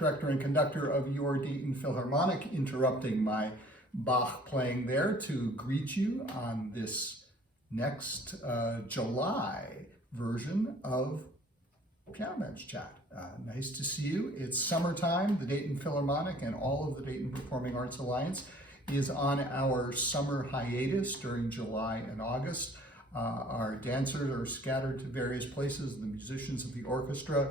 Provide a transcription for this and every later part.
director and conductor of your Dayton Philharmonic, interrupting my Bach playing there to greet you on this next July version of Piano Bench Chat. Nice to see you. It's summertime. The Dayton Philharmonic and all of the Dayton Performing Arts Alliance is on our summer hiatus during July and August. Our dancers are scattered to various places, the musicians of the orchestra.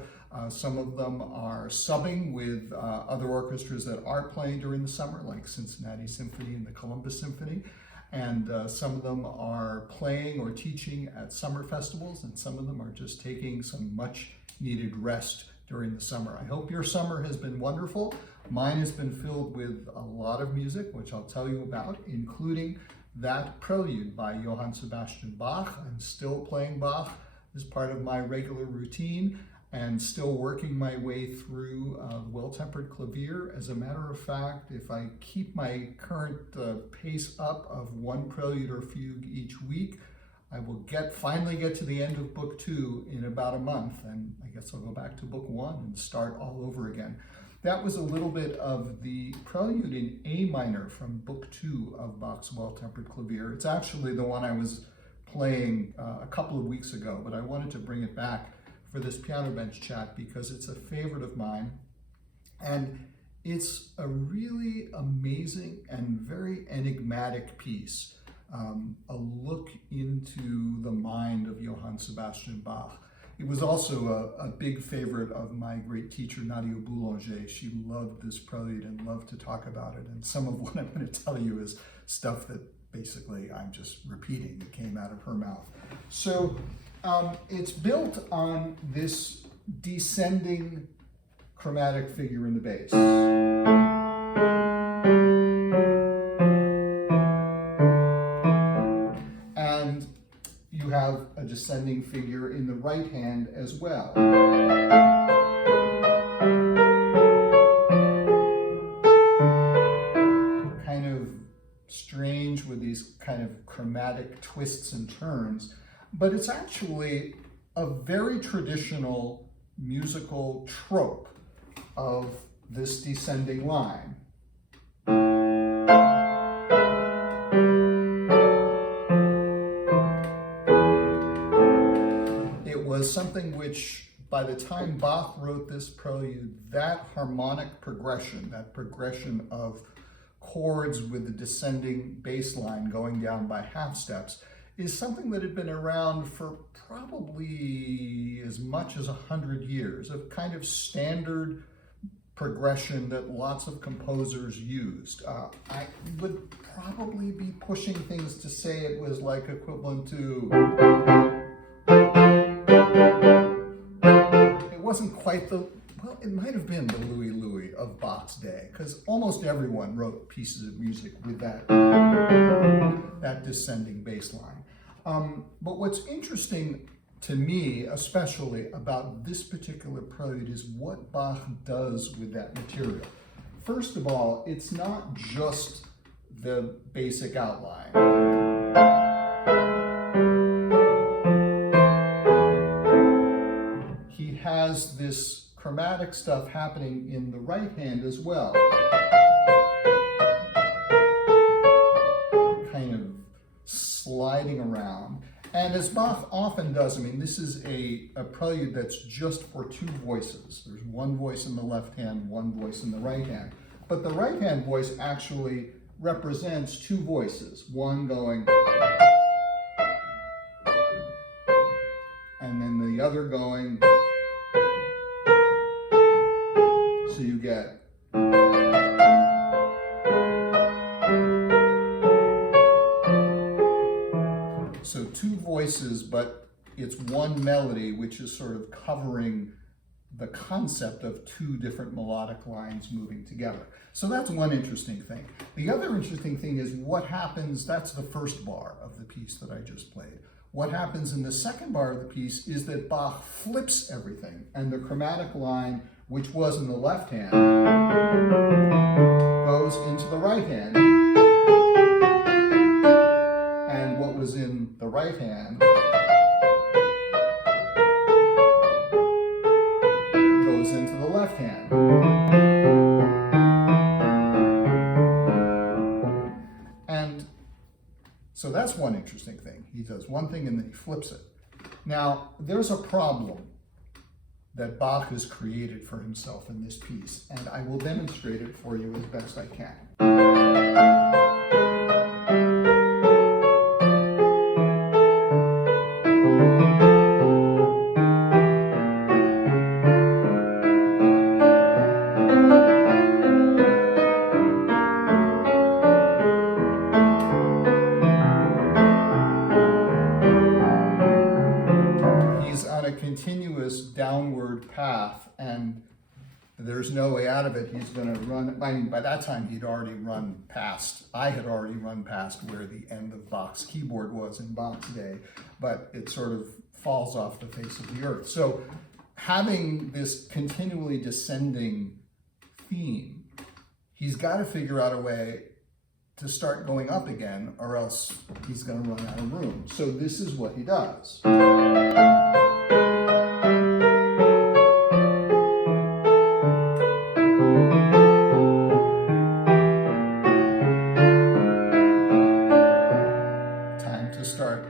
Some of them are subbing with other orchestras that are playing during the summer, like Cincinnati Symphony and the Columbus Symphony. And some of them are playing or teaching at summer festivals, and some of them are just taking some much needed rest during the summer. I hope your summer has been wonderful. Mine has been filled with a lot of music, which I'll tell you about, including that prelude by Johann Sebastian Bach. I'm still playing Bach as part of my regular routine and still working my way through the Well-Tempered Clavier. As a matter of fact, if I keep my current pace up of one prelude or fugue each week, I will finally get to the end of book 2 in about a month, and I guess I'll go back to book 1 and start all over again. That was a little bit of the prelude in A minor from book 2 of Bach's Well-Tempered Clavier. It's actually the one I was playing a couple of weeks ago, but I wanted to bring it back for this Piano Bench Chat because it's a favorite of mine. And it's a really amazing and very enigmatic piece. A look into the mind of Johann Sebastian Bach. It was also a big favorite of my great teacher, Neal Boulanger. She loved this prelude and loved to talk about it. And some of what I'm going to tell you is stuff that basically I'm just repeating that came out of her mouth. So it's built on this descending chromatic figure in the bass. You have a descending figure in the right hand as well. Kind of strange with these kind of chromatic twists and turns, but it's actually a very traditional musical trope of this descending line. Something which, by the time Bach wrote this prelude, that harmonic progression, that progression of chords with the descending bass line going down by half steps, is something that had been around for probably as much as 100 years, a kind of standard progression that lots of composers used. I would probably be pushing things to say it was like equivalent to... It wasn't quite well, it might have been the Louis Louis of Bach's day, because almost everyone wrote pieces of music with that descending bass line. But what's interesting to me, especially about this particular prelude, is what Bach does with that material. First of all, it's not just the basic outline. Has this chromatic stuff happening in the right hand as well. Kind of sliding around. And as Bach often does, I mean, this is a prelude that's just for 2 voices. There's one voice in the left hand, one voice in the right hand. But the right hand voice actually represents 2 voices, one going, and then the other going. So you get so 2 voices, but it's one melody which is sort of covering the concept of 2 different melodic lines moving together. So that's one interesting thing. The other interesting thing is what happens, that's the first bar of the piece that I just played. What happens in the second bar of the piece is that Bach flips everything, and the chromatic line, which was in the left hand, goes into the right hand, and what was in the right hand goes into the left hand. So that's one interesting thing. He does one thing and then he flips it. Now, there's a problem that Bach has created for himself in this piece, and I will demonstrate it for you as best I can. Continuous downward path, and there's no way out of it. He's going to run. I mean, by that time he'd already run past. I had already run past where the end of Bach's keyboard was in Bach's day, but it sort of falls off the face of the earth. So having this continually descending theme, he's got to figure out a way to start going up again, or else he's going to run out of room. So this is what he does.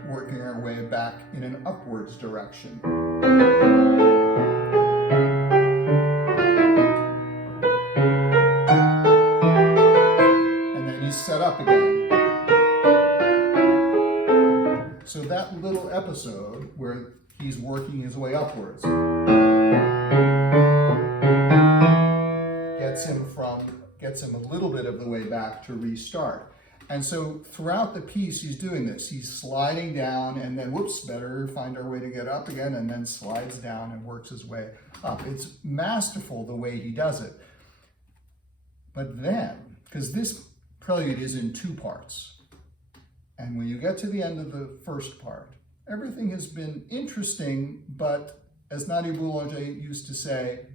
Working our way back in an upwards direction. And then he's set up again. So that little episode where he's working his way upwards gets him a little bit of the way back to restart. And so throughout the piece, he's doing this. He's sliding down and then, whoops, better find our way to get up again, and then slides down and works his way up. It's masterful the way he does it. But then, because this prelude is in two parts, and when you get to the end of the first part, everything has been interesting, but as Neal Boulanger used to say,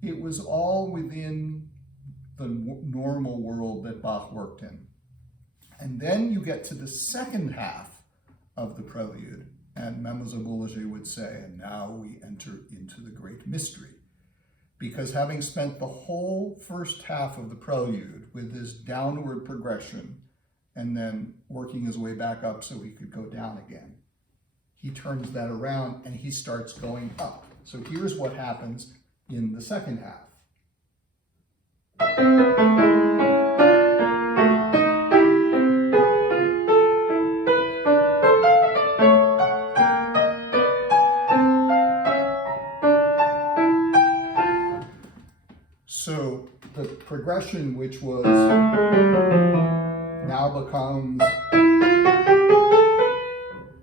it was all within the normal world that Bach worked in. And then you get to the second half of the prelude, and Mademoiselle Boulanger would say, and now we enter into the great mystery. Because having spent the whole first half of the prelude with this downward progression, and then working his way back up so he could go down again, he turns that around and he starts going up. So here's what happens in the second half. So the progression, which was now becomes,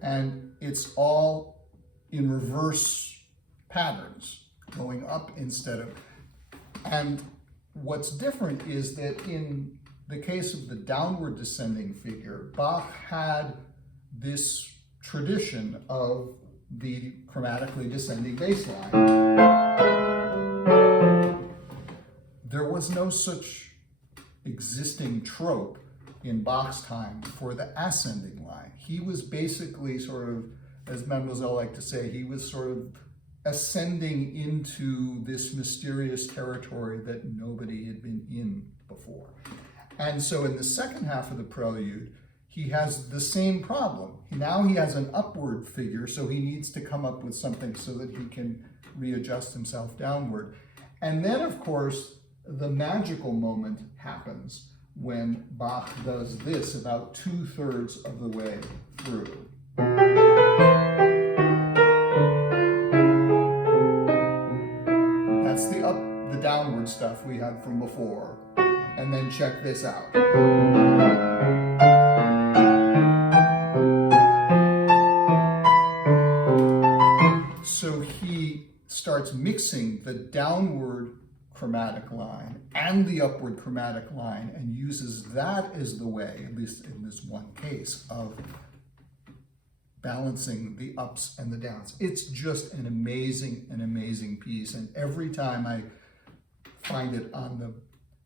and it's all in reverse patterns, going up instead of, and what's different is that in the case of the downward descending figure, Bach had this tradition of the chromatically descending bass line. There was no such existing trope in Bach's time for the ascending line. He was basically sort of, as Mademoiselle liked to say, he was sort of ascending into this mysterious territory that nobody had been in before. And so in the second half of the prelude, he has the same problem. Now he has an upward figure, so he needs to come up with something so that he can readjust himself downward. And then, of course, the magical moment happens when Bach does this about 2/3 of the way through. That's the downward stuff we had from before. And then check this out. So he starts mixing the downward chromatic line and the upward chromatic line and uses that as the way, at least in this one case, of balancing the ups and the downs. It's just an amazing piece, and every time I find it on the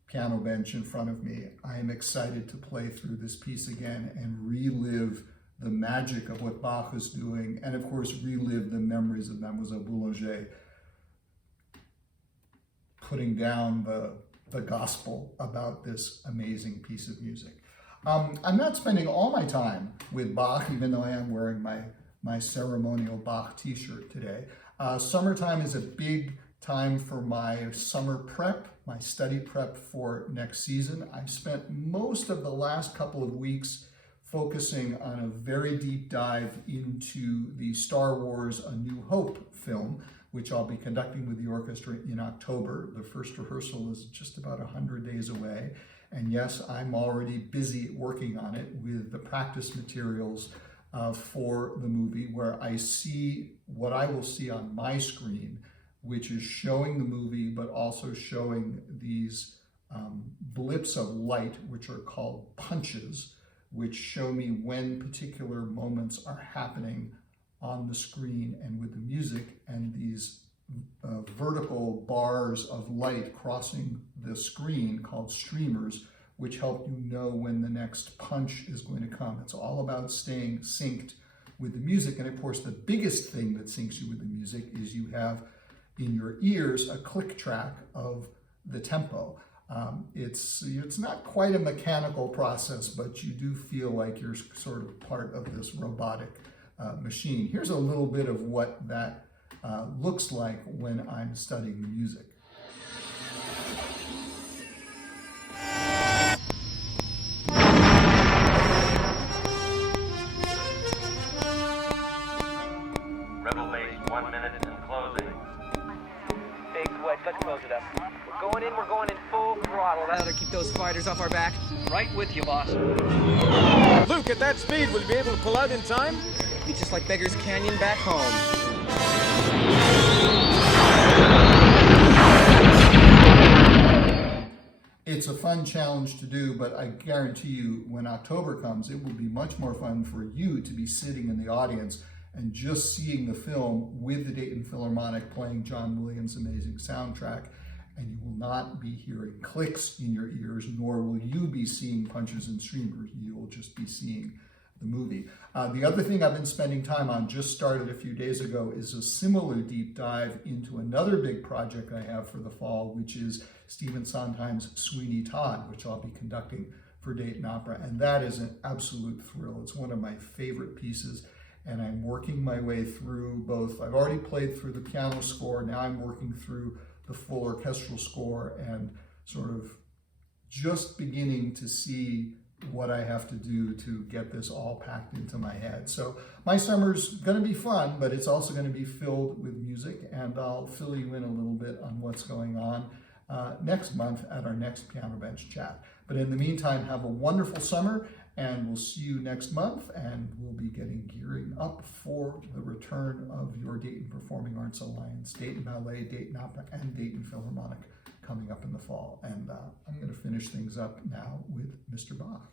piano bench in front of me, I am excited to play through this piece again and relive the magic of what Bach was doing, and of course relive the memories of Mademoiselle Boulanger putting down the gospel about this amazing piece of music. I'm not spending all my time with Bach, even though I am wearing my ceremonial Bach t-shirt today. Summertime is a big time for my summer prep, my study prep for next season. I've spent most of the last couple of weeks focusing on a very deep dive into the Star Wars A New Hope film, which I'll be conducting with the orchestra in October. The first rehearsal is just about 100 days away. And yes, I'm already busy working on it with the practice materials for the movie, where I see what I will see on my screen, which is showing the movie, but also showing these blips of light, which are called punches, which show me when particular moments are happening on the screen and with the music, and these vertical bars of light crossing the screen called streamers, which help you know when the next punch is going to come. It's all about staying synced with the music. And of course, the biggest thing that syncs you with the music is you have in your ears a click track of the tempo. It's not quite a mechanical process, but you do feel like you're sort of part of this robotic machine. Here's a little bit of what that looks like when I'm studying the music. Rebel base, 1 minute and closing. Hey, Dwight, let's close it up. We're going in full throttle. That'll keep those fighters off our back. Right with you, boss. Luke, at that speed, will you be able to pull out in time? Be just like Beggar's Canyon back home. It's a fun challenge to do, but I guarantee you when October comes, it will be much more fun for you to be sitting in the audience and just seeing the film with the Dayton Philharmonic playing John Williams' amazing soundtrack. And you will not be hearing clicks in your ears, nor will you be seeing punches and streamers. You'll just be seeing the movie. The other thing I've been spending time on, just started a few days ago, is a similar deep dive into another big project I have for the fall, which is Stephen Sondheim's Sweeney Todd, which I'll be conducting for Dayton Opera. And that is an absolute thrill. It's one of my favorite pieces. And I'm working my way through both. I've already played through the piano score. Now I'm working through the full orchestral score and sort of just beginning to see what I have to do to get this all packed into my head. So my summer's going to be fun, but it's also going to be filled with music, and I'll fill you in a little bit on what's going on next month at our next Piano Bench Chat. But in the meantime, have a wonderful summer, and we'll see you next month, and we'll be gearing up for the return of your Dayton Performing Arts Alliance, Dayton Ballet, Dayton Opera, and Dayton Philharmonic coming up in the fall. And I'm going to finish things up now with Mr. Bach.